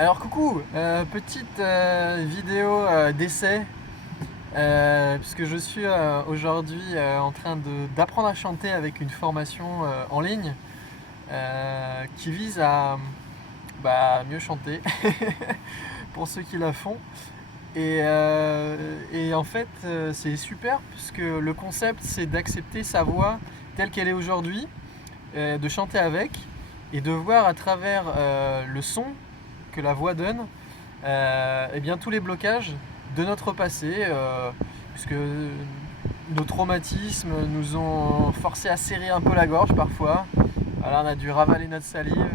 Alors coucou, petite vidéo d'essai, puisque je suis aujourd'hui en train d'apprendre à chanter avec une formation en ligne qui vise à mieux chanter pour ceux qui la font. Et en fait c'est super puisque le concept c'est d'accepter sa voix telle qu'elle est aujourd'hui, de chanter avec et de voir à travers le son que la voix donne, et bien tous les blocages de notre passé, puisque nos traumatismes nous ont forcé à serrer un peu la gorge parfois. Voilà, on a dû ravaler notre salive,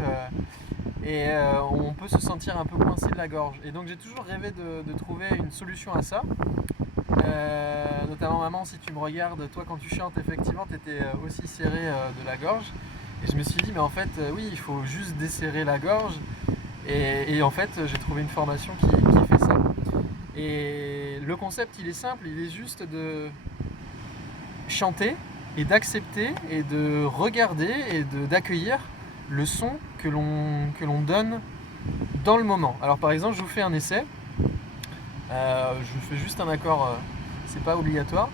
et on peut se sentir un peu coincé de la gorge. Et donc j'ai toujours rêvé de trouver une solution à ça. Notamment maman, si tu me regardes, toi quand tu chantes, effectivement, tu étais aussi serré de la gorge. Et je me suis dit, mais en fait, oui, il faut juste desserrer la gorge. Et en fait, j'ai trouvé une formation qui fait ça. Et le concept, il est simple, il est juste de chanter et d'accepter et de regarder et d'accueillir le son que l'on donne dans le moment. Alors par exemple, je vous fais un essai. Je fais juste un accord, c'est pas obligatoire.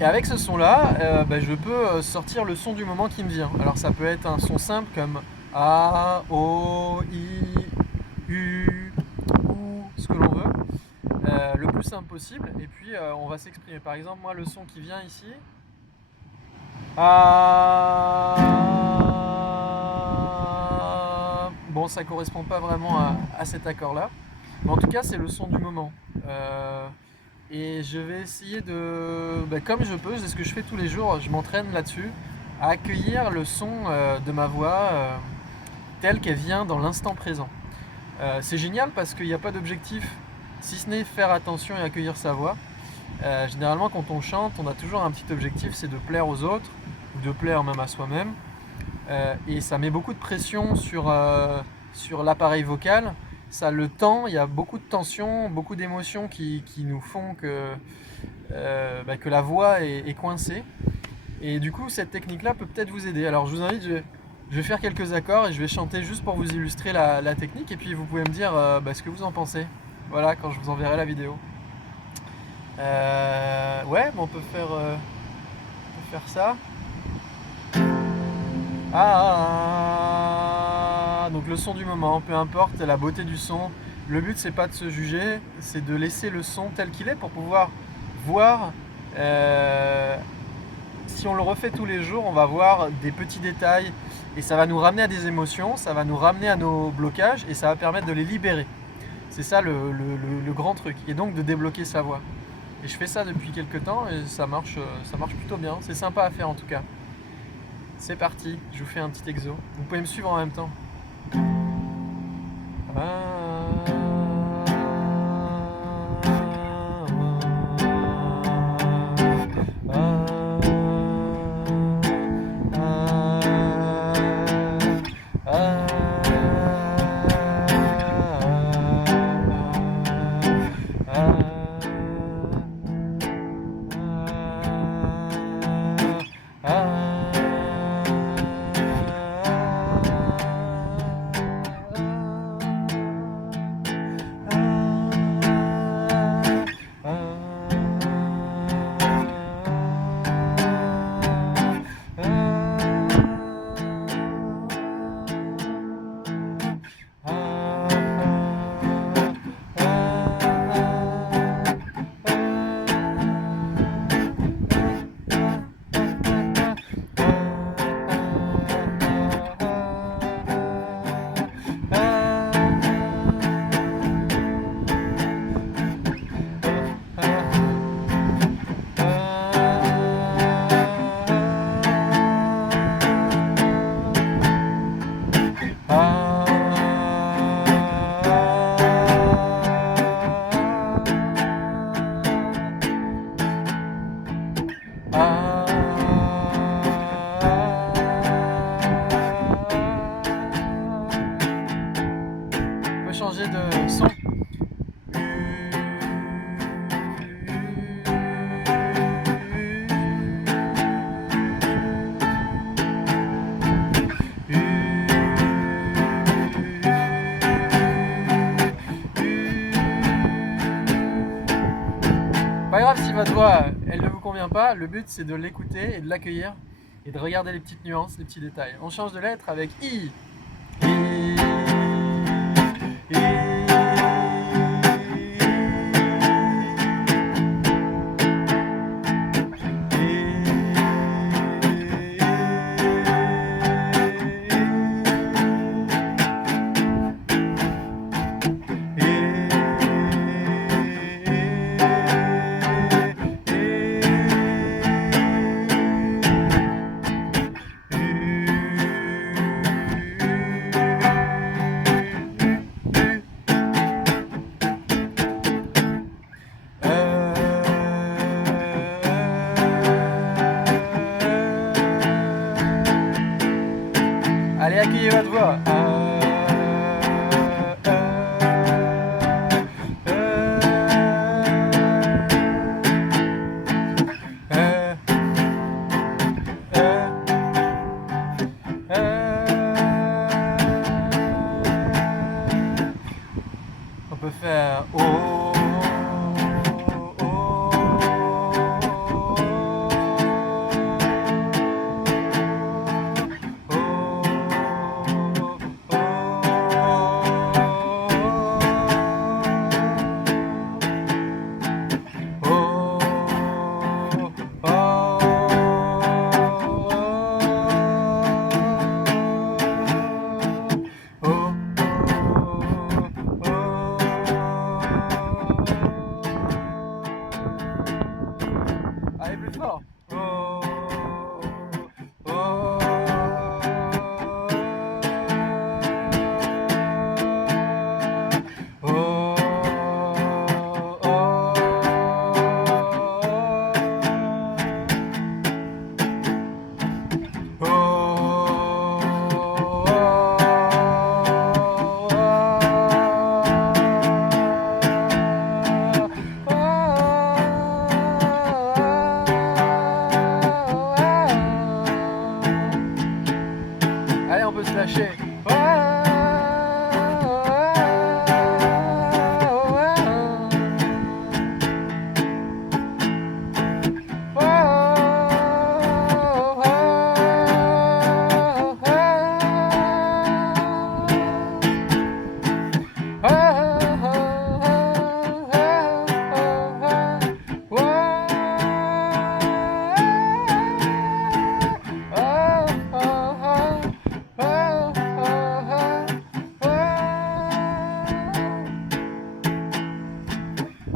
Et avec ce son-là, je peux sortir le son du moment qui me vient. Alors ça peut être un son simple comme A, O, I, U, ou ce que l'on veut, le plus simple possible. Et puis on va s'exprimer. Par exemple, moi le son qui vient ici, A. Bon, ça correspond pas vraiment à cet accord-là, mais en tout cas c'est le son du moment. Et je vais essayer comme je peux, c'est ce que je fais tous les jours, je m'entraîne là-dessus, à accueillir le son de ma voix telle qu'elle vient dans l'instant présent. C'est génial parce qu'il n'y a pas d'objectif, si ce n'est faire attention et accueillir sa voix. Généralement quand on chante, on a toujours un petit objectif, c'est de plaire aux autres, ou de plaire même à soi-même. Et ça met beaucoup de pression sur l'appareil vocal. Ça le tend, il y a beaucoup de tensions, beaucoup d'émotions qui nous font que la voix est coincée. Et du coup, cette technique-là peut peut-être vous aider. Alors je vous invite, je vais faire quelques accords et je vais chanter juste pour vous illustrer la technique. Et puis vous pouvez me dire ce que vous en pensez. Voilà, quand je vous enverrai la vidéo. Ouais, on peut faire ça. Donc le son du moment, peu importe la beauté du son. Le but c'est pas de se juger, c'est de laisser le son tel qu'il est pour pouvoir voir. Si on le refait tous les jours, on va voir des petits détails et ça va nous ramener à des émotions, ça va nous ramener à nos blocages et ça va permettre de les libérer. C'est ça le grand truc, et donc de débloquer sa voix. Et je fais ça depuis quelques temps et ça marche plutôt bien. C'est sympa à faire en tout cas. C'est parti, je vous fais un petit exo. Vous pouvez me suivre en même temps. On peut changer de son. votre voix, elle ne vous convient pas, le but c'est de l'écouter et de l'accueillir et de regarder les petites nuances, les petits détails. On change de lettre avec I. I. Allez, accueillez votre voix. On peut faire oh, allez, plus fort. Allez, on peut se lâcher.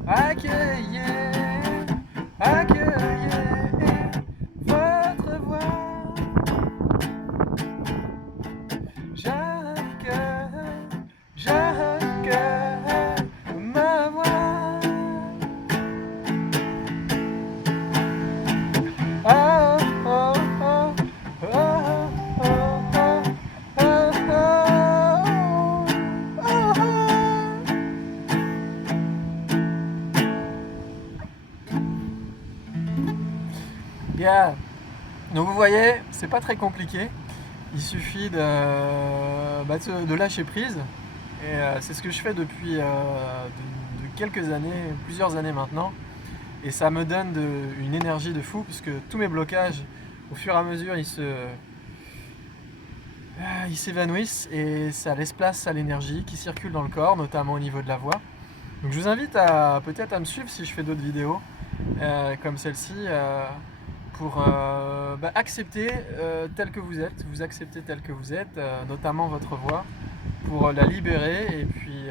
Accueillez, accueillez votre voix. J'accueille ma voix. Oh, oh, oh, oh, oh, oh, oh, oh, oh. Yeah. Donc vous voyez, c'est pas très compliqué. Il suffit de lâcher prise. Et c'est ce que je fais depuis de quelques années, plusieurs années maintenant. Et ça me donne une énergie de fou, puisque tous mes blocages, au fur et à mesure, ils s'évanouissent et ça laisse place à l'énergie qui circule dans le corps, notamment au niveau de la voix. Donc je vous invite peut-être à me suivre si je fais d'autres vidéos comme celle-ci. Pour accepter tel que vous êtes, vous acceptez tel que vous êtes, notamment votre voix, pour la libérer et puis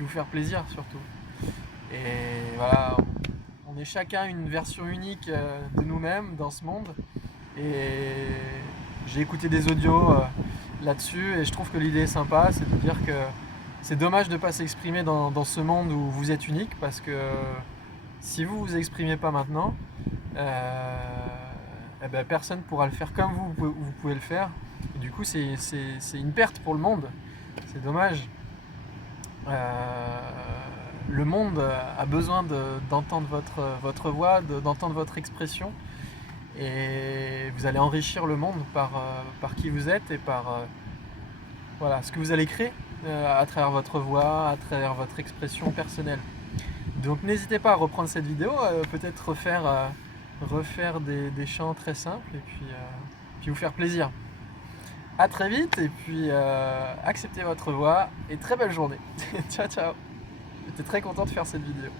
vous faire plaisir surtout. Et voilà, on est chacun une version unique de nous-mêmes dans ce monde. Et j'ai écouté des audios là-dessus et je trouve que l'idée est sympa, c'est de dire que c'est dommage de ne pas s'exprimer dans ce monde où vous êtes unique, parce que si vous vous exprimez pas maintenant, personne ne pourra le faire comme vous pouvez le faire. Et du coup, c'est une perte pour le monde. C'est dommage. Le monde a besoin d'entendre votre voix, d'entendre votre expression. Et vous allez enrichir le monde par qui vous êtes et par ce que vous allez créer à travers votre voix, à travers votre expression personnelle. Donc n'hésitez pas à reprendre cette vidéo, peut-être refaire des chants très simples et puis vous faire plaisir. À très vite et puis acceptez votre voix et très belle journée. Ciao ciao. J'étais très content de faire cette vidéo.